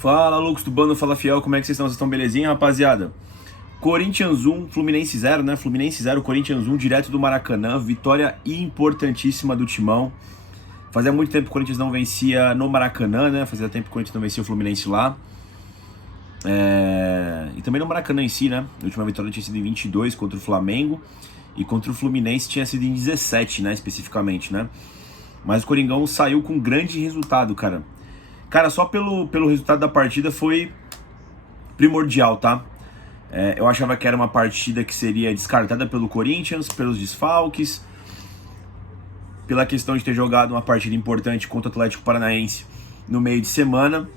Fala, Lucas do Bando, fala Fiel, como é que vocês estão? Vocês estão belezinha, rapaziada? Corinthians 1, Fluminense 0, né? Fluminense 0, Corinthians 1, direto do Maracanã. Vitória importantíssima do Timão. Fazia muito tempo que o Corinthians não vencia no Maracanã, né? Fazia tempo que o Corinthians não vencia o Fluminense lá. E também no Maracanã em si, né? A última vitória tinha sido em 22 contra o Flamengo. E contra o Fluminense tinha sido em 17, né? Especificamente, né? Mas o Coringão saiu com um grande resultado, cara. Cara, só pelo resultado da partida foi primordial, tá? Eu achava que era uma partida que seria descartada pelo Corinthians, pelos desfalques, pela questão de ter jogado uma partida importante contra o Atlético Paranaense no meio de semana,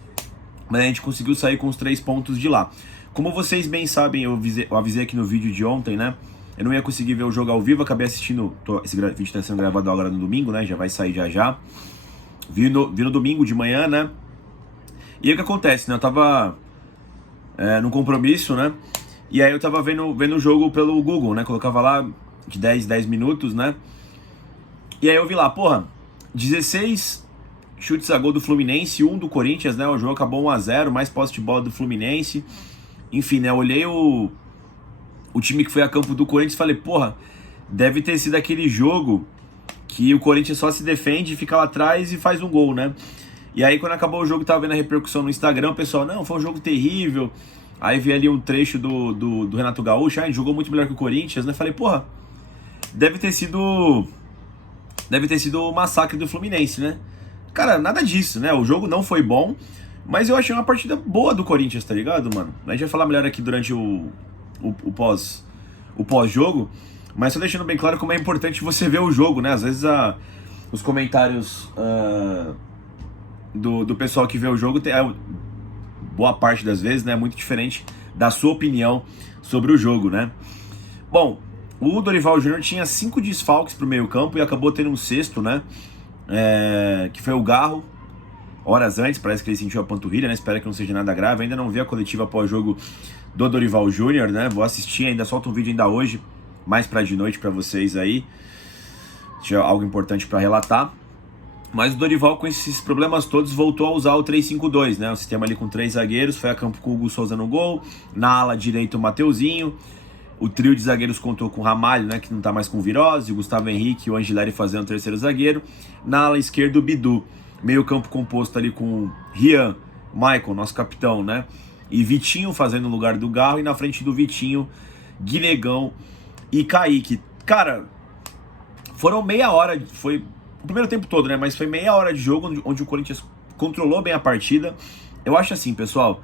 mas a gente conseguiu sair com os 3 pontos de lá. Como vocês bem sabem, eu avisei aqui no vídeo de ontem, né? Eu não ia conseguir ver o jogo ao vivo, acabei assistindo. Esse vídeo está sendo gravado agora no domingo, né? Já vai sair já. Vi no domingo de manhã, né? E aí o que acontece, né? Eu tava num compromisso, né? E aí eu tava vendo o jogo pelo Google, né? Colocava lá de 10 minutos, né? E aí eu vi lá, porra, 16 chutes a gol do Fluminense, 1 do Corinthians, né? O jogo acabou 1-0, mais posse de bola do Fluminense. Enfim, né? Eu olhei o time que foi a campo do Corinthians e falei, porra, deve ter sido aquele jogo que o Corinthians só se defende, fica lá atrás e faz um gol, né? E aí quando acabou o jogo, tava vendo a repercussão no Instagram, o pessoal, não, foi um jogo terrível. Aí vi ali um trecho do Renato Gaúcho, ele jogou muito melhor que o Corinthians, né? Falei, porra, deve ter sido o massacre do Fluminense, né? Cara, nada disso, né? O jogo não foi bom, mas eu achei uma partida boa do Corinthians, tá ligado, mano? A gente vai falar melhor aqui durante o pós-jogo, mas só deixando bem claro como é importante você ver o jogo, né? Às vezes os comentários do pessoal que vê o jogo boa parte das vezes, né, muito diferente da sua opinião sobre o jogo, né? Bom, o Dorival Júnior tinha 5 desfalques pro meio campo e acabou tendo um sexto, né? Que foi o Garro, horas antes, parece que ele sentiu a panturrilha, né? Espero que não seja nada grave. Ainda não vi a coletiva pós-jogo do Dorival Júnior, né? Vou assistir, ainda solto um vídeo ainda hoje, mais pra de noite pra vocês aí. Tinha algo importante pra relatar. Mas o Dorival, com esses problemas todos, voltou a usar o 3-5-2, né? O sistema ali com 3 zagueiros, foi a campo com o Hugo Souza no gol, na ala direita o Mateuzinho, o trio de zagueiros contou com o Ramalho, né, que não tá mais com virose, o Gustavo Henrique e o Angileri fazendo o terceiro zagueiro, na ala esquerda o Bidu, meio campo composto ali com Rian, Michael, nosso capitão, né? E Vitinho fazendo o lugar do Garro, e na frente do Vitinho, Guinegão e Kaique. Cara, foram meia hora, foi o primeiro tempo todo, né? Mas foi meia hora de jogo onde o Corinthians controlou bem a partida. Eu acho assim, pessoal,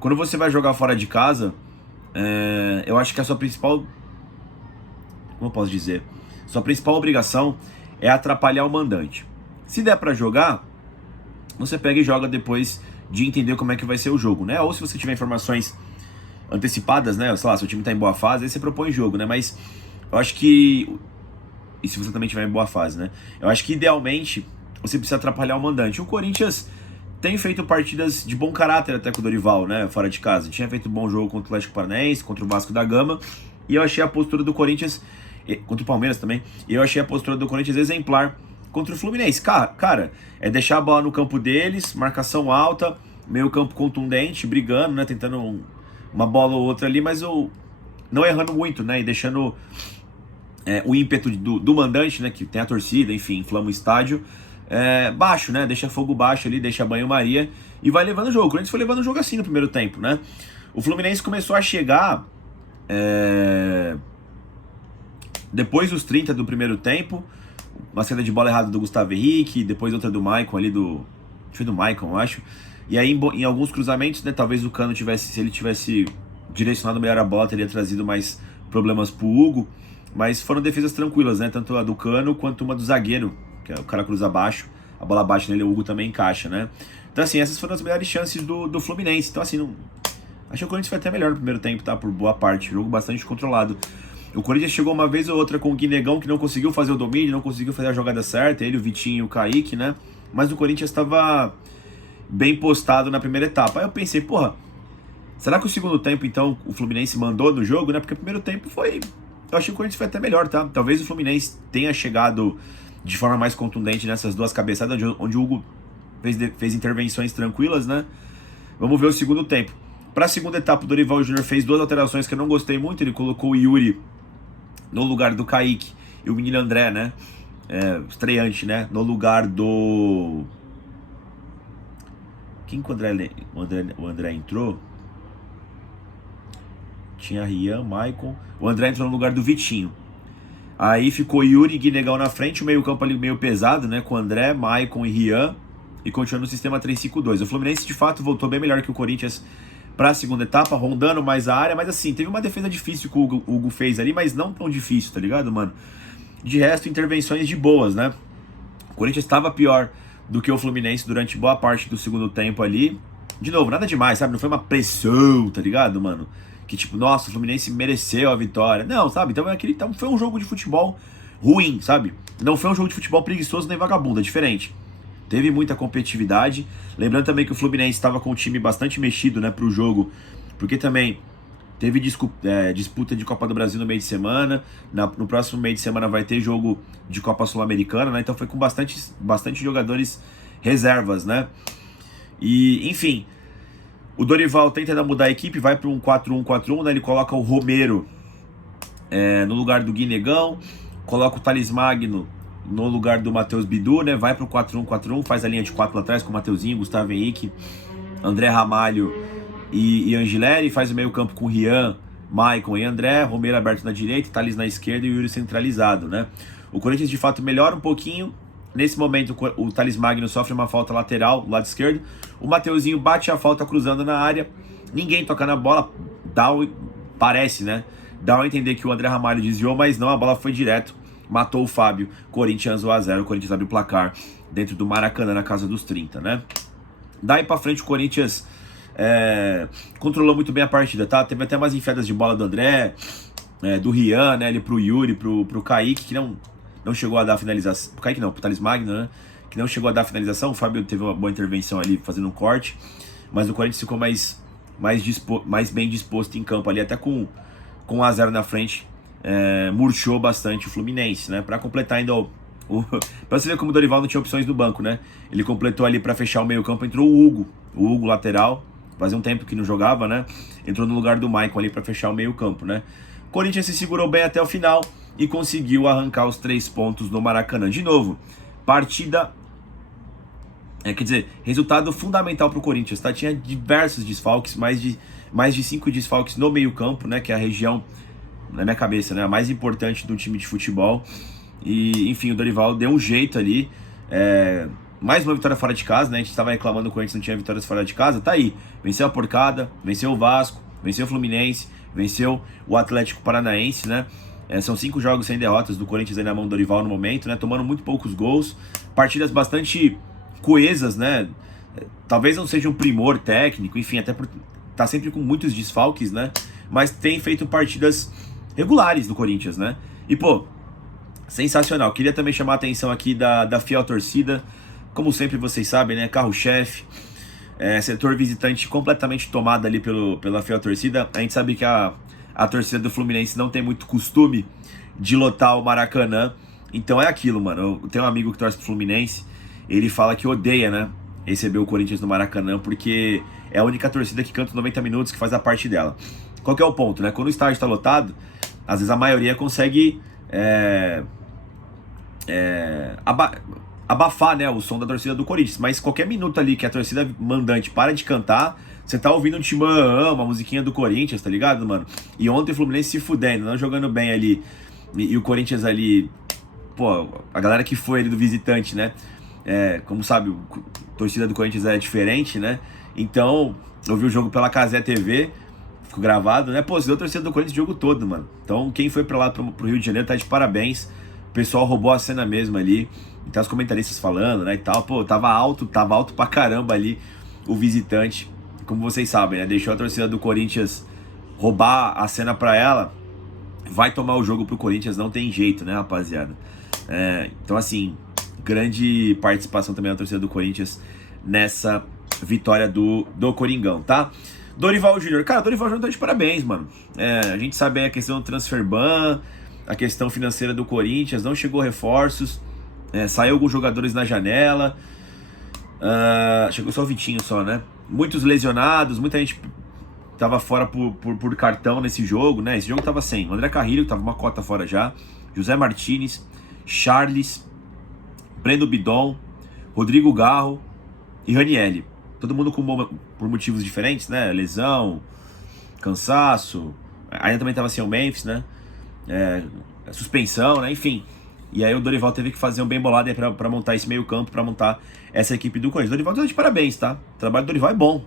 quando você vai jogar fora de casa, eu acho que a sua principal, como eu posso dizer, sua principal obrigação é atrapalhar o mandante. Se der pra jogar, você pega e joga depois de entender como é que vai ser o jogo, né? Ou se você tiver informações antecipadas, né? Sei lá, seu time tá em boa fase, aí você propõe jogo, né? Mas eu acho que... E se você também estiver em boa fase, né? Eu acho que idealmente você precisa atrapalhar o mandante. O Corinthians tem feito partidas de bom caráter até com o Dorival, né? Fora de casa. Tinha feito um bom jogo contra o Atlético Paranaense, contra o Vasco da Gama. E eu achei a postura do Corinthians, contra o Palmeiras também, e eu achei a postura do Corinthians exemplar contra o Fluminense. Cara, é deixar a bola no campo deles, marcação alta, meio campo contundente, brigando, né? Tentando uma bola ou outra ali, mas não errando muito, né? E deixando... o ímpeto do mandante, né, que tem a torcida, enfim, inflama o estádio, baixo, né, deixa fogo baixo ali, deixa banho-maria e vai levando o jogo. O Corinthians foi levando o jogo assim no primeiro tempo, né. O Fluminense começou a chegar depois dos 30 do primeiro tempo, uma saída de bola errada do Gustavo Henrique, depois outra do Maicon ali, foi do Maicon, eu acho, e aí em alguns cruzamentos, né, talvez o Cano se ele tivesse direcionado melhor a bola, teria trazido mais problemas pro Hugo. Mas foram defesas tranquilas, né? Tanto a do Cano quanto uma do zagueiro, que o cara cruza abaixo, a bola bate nele, o Hugo também encaixa, né? Então, assim, essas foram as melhores chances do Fluminense. Então, assim, acho que o Corinthians foi até melhor no primeiro tempo, tá? Por boa parte, jogo bastante controlado. O Corinthians chegou uma vez ou outra com o Guinegão, que não conseguiu fazer o domínio, não conseguiu fazer a jogada certa, ele, o Vitinho e o Kaique, né? Mas o Corinthians estava bem postado na primeira etapa. Aí eu pensei, porra, será que o segundo tempo, então, o Fluminense mandou no jogo, né? Porque o primeiro tempo foi... Eu achei que o Corinthians foi até melhor, tá? Talvez o Fluminense tenha chegado de forma mais contundente nessas duas cabeçadas, onde o Hugo fez intervenções tranquilas, né? Vamos ver o segundo tempo. Para a segunda etapa, o Dorival Júnior fez 2 alterações que eu não gostei muito. Ele colocou o Yuri no lugar do Kaique e o menino André, né? Estreante, né? No lugar do... Quem que o André entrou? Tinha Rian, Maicon. O André entrou no lugar do Vitinho. Aí ficou Yuri e Guinegão na frente, o meio campo ali meio pesado, né? Com André, Maicon e Rian. E continuando no sistema 3-5-2. O Fluminense, de fato, voltou bem melhor que o Corinthians para a segunda etapa, rondando mais a área. Mas assim, teve uma defesa difícil que o Hugo fez ali, mas não tão difícil, tá ligado, mano? De resto, intervenções de boas, né? O Corinthians estava pior do que o Fluminense durante boa parte do segundo tempo ali. De novo, nada demais, sabe? Não foi uma pressão, tá ligado, mano? Que tipo, nossa, o Fluminense mereceu a vitória. Não, sabe? Então foi um jogo de futebol ruim, sabe? Não foi um jogo de futebol preguiçoso nem vagabundo, é diferente. Teve muita competitividade. Lembrando também que o Fluminense estava com o time bastante mexido, né, pro jogo. Porque também teve disputa de Copa do Brasil no meio de semana. No próximo meio de semana vai ter jogo de Copa Sul-Americana, né? Então foi com bastante jogadores reservas, né? E, enfim, o Dorival tenta mudar a equipe, vai para um 4-1-4-1, né? Ele coloca o Romero no lugar do Guinegão, coloca o Thales Magno no lugar do Matheus Bidu, né? Vai para o 4-1-4-1, faz a linha de 4 lá atrás com o Mateuzinho, Gustavo Henrique, André Ramalho e Angileri, faz o meio campo com Rian, Maicon e André, Romero aberto na direita, Thales na esquerda e o Yuri centralizado, né? O Corinthians de fato melhora um pouquinho. Nesse momento o Thales Magno sofre uma falta lateral do lado esquerdo, o Mateuzinho bate a falta cruzando na área, ninguém toca na bola, parece, né? Dá a entender que o André Ramalho desviou, mas não, a bola foi direto, matou o Fábio, Corinthians 1-0, o Corinthians abre o placar dentro do Maracanã na casa dos 30, né? Daí pra frente o Corinthians controlou muito bem a partida, tá? Teve até umas enfiadas de bola do André, do Rian, né? Ali pro Yuri, pro Kaique, que não chegou a dar a finalização. Pro Kaique não, pro Thales Magno, né? Que não chegou a dar a finalização. O Fábio teve uma boa intervenção ali, fazendo um corte. Mas o Corinthians ficou mais bem disposto em campo ali, até com 1-0 na frente. Murchou bastante o Fluminense, né? Pra completar ainda pra você ver como o Dorival não tinha opções no banco, né? Ele completou ali pra fechar o meio campo, entrou o Hugo lateral. Fazia um tempo que não jogava, né? Entrou no lugar do Maicon ali pra fechar o meio campo, né? O Corinthians se segurou bem até o final e conseguiu arrancar os 3 pontos no Maracanã. De novo, partida... quer dizer, resultado fundamental para o Corinthians, tá? Tinha diversos desfalques, mais de 5 desfalques no meio campo, né? Que é a região, na minha cabeça, né? A mais importante do time de futebol. E, enfim, o Dorival deu um jeito ali. Mais uma vitória fora de casa, né? A gente estava reclamando que o Corinthians não tinha vitórias fora de casa. Tá aí, venceu a Porcada, venceu o Vasco, venceu o Fluminense, venceu o Atlético Paranaense, né? São 5 jogos sem derrotas do Corinthians aí na mão do Dorival no momento, né? Tomando muito poucos gols. Partidas bastante coesas, né? Talvez não seja um primor técnico, enfim, até por tá sempre com muitos desfalques, né? Mas tem feito partidas regulares do Corinthians, né? E, pô, sensacional. Queria também chamar a atenção aqui da fiel torcida. Como sempre vocês sabem, né? Carro-chefe. Setor visitante completamente tomado ali pela fiel torcida. A gente sabe que a torcida do Fluminense não tem muito costume de lotar o Maracanã. Então é aquilo, mano. Eu tenho um amigo que torce pro Fluminense. Ele fala que odeia, né? Receber o Corinthians no Maracanã, porque é a única torcida que canta 90 minutos, que faz a parte dela. Qual que é o ponto, né? Quando o estádio está lotado, às vezes a maioria consegue abafar, né, o som da torcida do Corinthians. Mas qualquer minuto ali que a torcida mandante para de cantar, você tá ouvindo um timão, uma musiquinha do Corinthians, tá ligado, mano? E ontem o Fluminense se fudendo, não jogando bem ali. E o Corinthians ali, pô, a galera que foi ali do visitante, né? Como sabe, a torcida do Corinthians é diferente, né? Então, eu vi o jogo pela Cazé TV, ficou gravado, né? Pô, você deu a torcida do Corinthians o jogo todo, mano. Então, quem foi pra lá, pro Rio de Janeiro, tá de parabéns. O pessoal roubou a cena mesmo ali. E tá os comentaristas falando, né, e tal. Pô, tava alto pra caramba ali o visitante. Como vocês sabem, né? Deixou a torcida do Corinthians roubar a cena pra ela. Vai tomar o jogo pro Corinthians, não tem jeito, né, rapaziada? Então, assim, grande participação também da torcida do Corinthians nessa vitória do Coringão, tá? Dorival Júnior. Cara, Dorival Júnior tá de parabéns, mano. A gente sabe aí a questão do transfer ban, a questão financeira do Corinthians, não chegou reforços, saiu alguns jogadores na janela, chegou só o Vitinho só, né? muitos lesionados, muita gente tava fora por cartão nesse jogo, né? Esse jogo tava sem o André Carrillo, que tava uma cota fora já, José Martinez, Charles, Breno Bidon, Rodrigo Garro e Ranielli. Todo mundo por motivos diferentes, né? Lesão, cansaço. Ainda também tava sem o Memphis, né? Suspensão, né? Enfim. E aí o Dorival teve que fazer um bem bolado aí pra montar esse meio campo, pra montar essa equipe do Corinthians. O Dorival tá de parabéns, tá? O trabalho do Dorival é bom.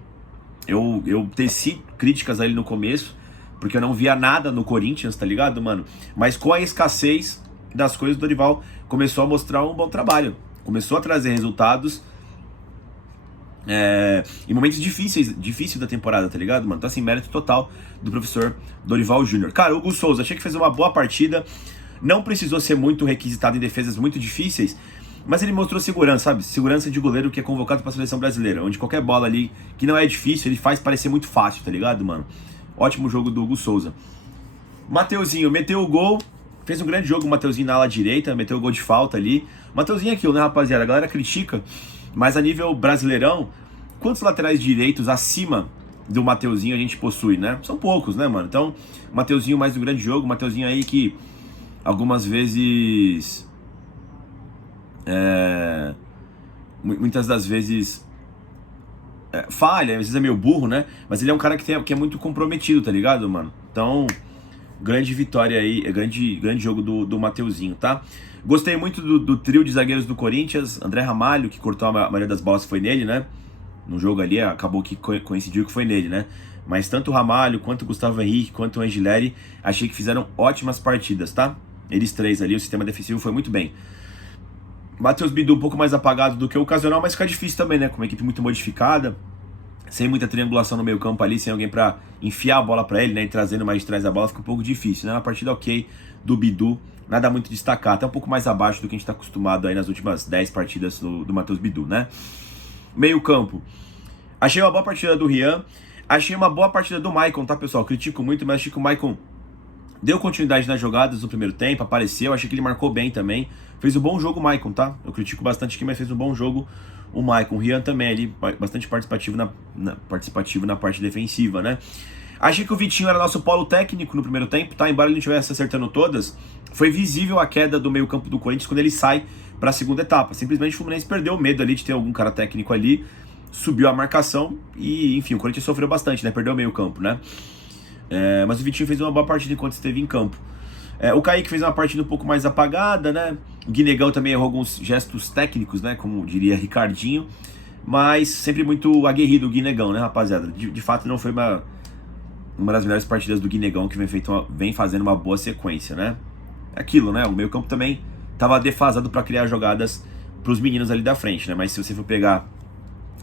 Eu teci críticas a ele no começo, porque eu não via nada no Corinthians, tá ligado, mano? Mas com a escassez das coisas, o Dorival começou a mostrar um bom trabalho. Começou a trazer resultados em momentos difíceis da temporada, tá ligado, mano? Então, assim, mérito total do professor Dorival Júnior. Cara, o Hugo Souza, achei que fez uma boa partida. Não precisou ser muito requisitado em defesas muito difíceis, mas ele mostrou segurança, sabe? Segurança de goleiro que é convocado pra seleção brasileira, onde qualquer bola ali que não é difícil, ele faz parecer muito fácil, tá ligado, mano? Ótimo jogo do Hugo Souza. Mateuzinho meteu o gol, fez um grande jogo, o Mateuzinho na ala direita, meteu o gol de falta ali. Mateuzinho é aquilo, né, rapaziada? A galera critica, mas a nível brasileirão, quantos laterais direitos acima do Mateuzinho a gente possui, né? São poucos, né, mano? Então, Mateuzinho mais um grande jogo, Mateuzinho aí que algumas vezes muitas das vezes falha, às vezes é meio burro, né? Mas ele é um cara que é muito comprometido, tá ligado, mano? Então, grande vitória aí, grande jogo do Mateuzinho, tá? Gostei muito do trio de zagueiros do Corinthians, André Ramalho, que cortou a maioria das bolas, foi nele, né? No jogo ali, acabou que coincidiu que foi nele, né? Mas tanto o Ramalho, quanto o Gustavo Henrique, quanto o Angileri, achei que fizeram ótimas partidas, tá? Eles três ali, o sistema defensivo foi muito bem. Matheus Bidu um pouco mais apagado do que o ocasional, mas fica difícil também, né? Com uma equipe muito modificada, sem muita triangulação no meio campo ali, sem alguém pra enfiar a bola pra ele, né? E trazendo mais de trás da bola, fica um pouco difícil, né? Uma partida ok do Bidu, nada muito destacar, até um pouco mais abaixo do que a gente tá acostumado aí nas últimas 10 partidas do Matheus Bidu, né? Meio campo. Achei uma boa partida do Rian, achei uma boa partida do Maicon, tá, pessoal? Critico muito, mas achei que o Maicon deu continuidade nas jogadas no primeiro tempo, apareceu, achei que ele marcou bem também. Fez um bom jogo o Maicon, tá? Eu critico bastante aqui, mas fez um bom jogo o Maicon. O Rian também ali, bastante participativo na parte defensiva, né? Achei que o Vitinho era nosso polo técnico no primeiro tempo, tá? Embora ele não estivesse acertando todas, foi visível a queda do meio campo do Corinthians quando ele sai para a segunda etapa. Simplesmente o Fluminense perdeu o medo ali de ter algum cara técnico ali, subiu a marcação e, enfim, o Corinthians sofreu bastante, né? Perdeu o meio campo, né? Mas o Vitinho fez uma boa partida enquanto esteve em campo. O Kaique fez uma partida um pouco mais apagada, né? O Guinegão também errou alguns gestos técnicos, né? Como diria Ricardinho. Mas sempre muito aguerrido o Guinegão, né, rapaziada? De fato não foi uma das melhores partidas do Guinegão, que vem fazendo uma boa sequência, né? Aquilo, né? O meio campo também estava defasado para criar jogadas para os meninos ali da frente, né? Mas se você for pegar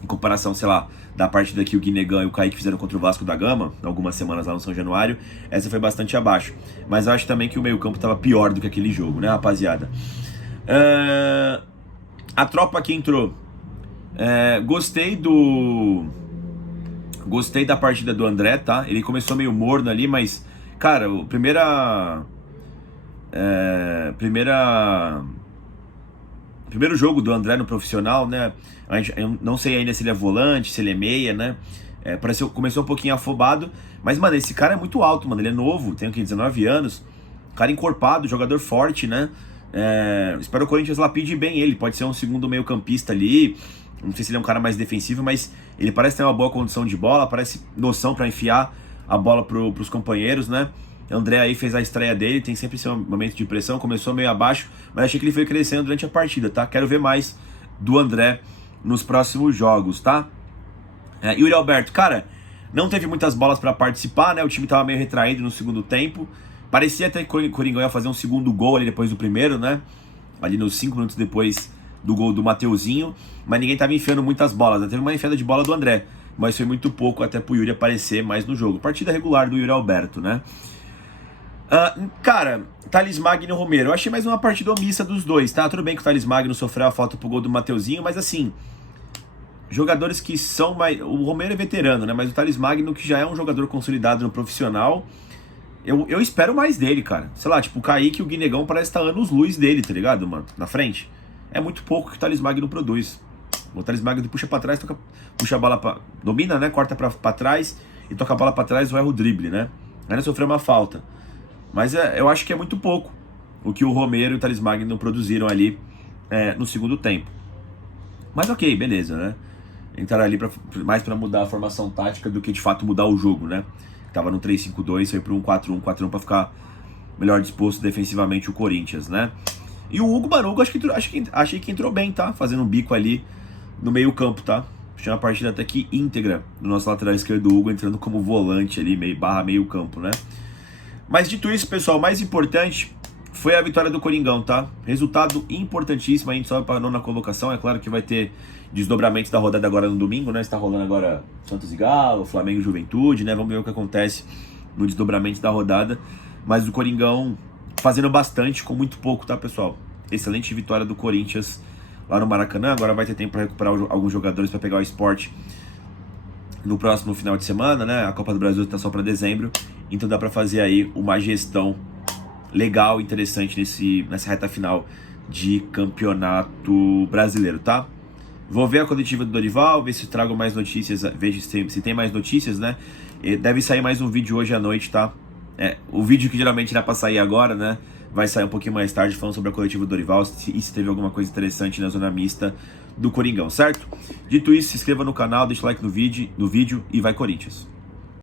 em comparação, sei lá, da partida que o Guinegão e o Kaique fizeram contra o Vasco da Gama, algumas semanas lá no São Januário, essa foi bastante abaixo. Mas eu acho também que o meio-campo estava pior do que aquele jogo, né, rapaziada? A tropa que entrou. Gostei da partida do André, tá? Ele começou meio morno ali, mas, cara, o primeiro jogo do André no profissional, né? Eu não sei ainda se ele é volante, se ele é meia, né? Começou um pouquinho afobado, mas, mano, esse cara é muito alto, mano. Ele é novo, tem aqui 19 anos, cara encorpado, jogador forte, né? Espero que o Corinthians lapide bem ele. Pode ser um segundo meio campista ali. Não sei se ele é um cara mais defensivo, mas ele parece ter uma boa condição de bola, parece noção pra enfiar a bola pros companheiros, né? André aí fez a estreia dele, tem sempre esse momento de pressão, começou meio abaixo, mas achei que ele foi crescendo durante a partida, tá? Quero ver mais do André nos próximos jogos, tá? Yuri Alberto, cara, não teve muitas bolas pra participar, né? O time tava meio retraído no segundo tempo. Parecia até que o Coringão ia fazer um segundo gol ali depois do primeiro, né? Ali nos 5 minutos depois do gol do Mateuzinho, mas ninguém tava enfiando muitas bolas, né? Teve uma enfiada de bola do André, mas foi muito pouco até pro Yuri aparecer mais no jogo. Partida regular do Yuri Alberto, né? Cara, Thales Magno e Romero, eu achei mais uma partida omissa dos dois, tá? Tudo bem que o Thales Magno sofreu a falta pro gol do Mateuzinho, mas assim, jogadores que são mais... O Romero é veterano, né? Mas o Thales Magno, que já é um jogador consolidado no profissional, eu espero mais dele, cara. Sei lá, tipo, o Kaique e o Guinegão parece estar anos-luz dele, tá ligado, mano? Na frente. É muito pouco que o Thales Magno produz. O Thales Magno puxa para trás, puxa a bola domina, né? Corta para trás e toca a bola para trás, ou erra o drible, né? Ainda sofreu uma falta. Mas eu acho que é muito pouco o que o Romero e o Thales Magno produziram ali no segundo tempo. Mas ok, beleza, né? Entraram ali mais para mudar a formação tática do que de fato mudar o jogo, né? Tava no 3-5-2, foi para um 4-1 para ficar melhor disposto defensivamente o Corinthians, né? E o Hugo Barugo, achei que entrou bem, tá? Fazendo um bico ali no meio campo, tá? Achei uma partida até que íntegra do nosso lateral esquerdo, Hugo, entrando como volante ali, meio campo, né? Mas dito isso, pessoal, o mais importante foi a vitória do Coringão, tá? Resultado importantíssimo, a gente sobe para a 9ª colocação. É claro que vai ter desdobramentos da rodada agora no domingo, né? Está rolando agora Santos e Galo, Flamengo e Juventude, né? Vamos ver o que acontece no desdobramento da rodada. Mas o Coringão fazendo bastante com muito pouco, tá, pessoal? Excelente vitória do Corinthians lá no Maracanã. Agora vai ter tempo para recuperar alguns jogadores para pegar o Sport no próximo final de semana, né? A Copa do Brasil está só para dezembro, então dá para fazer aí uma gestão legal, interessante nessa reta final de campeonato brasileiro, tá? Vou ver a coletiva do Dorival, ver se trago mais notícias, vejo se tem mais notícias, né? Deve sair mais um vídeo hoje à noite, tá? O vídeo que geralmente era para sair agora, né? Vai sair um pouquinho mais tarde falando sobre a coletiva do Dorival e se teve alguma coisa interessante na zona mista do Coringão, certo? Dito isso, se inscreva no canal, deixa o like no vídeo e vai Corinthians!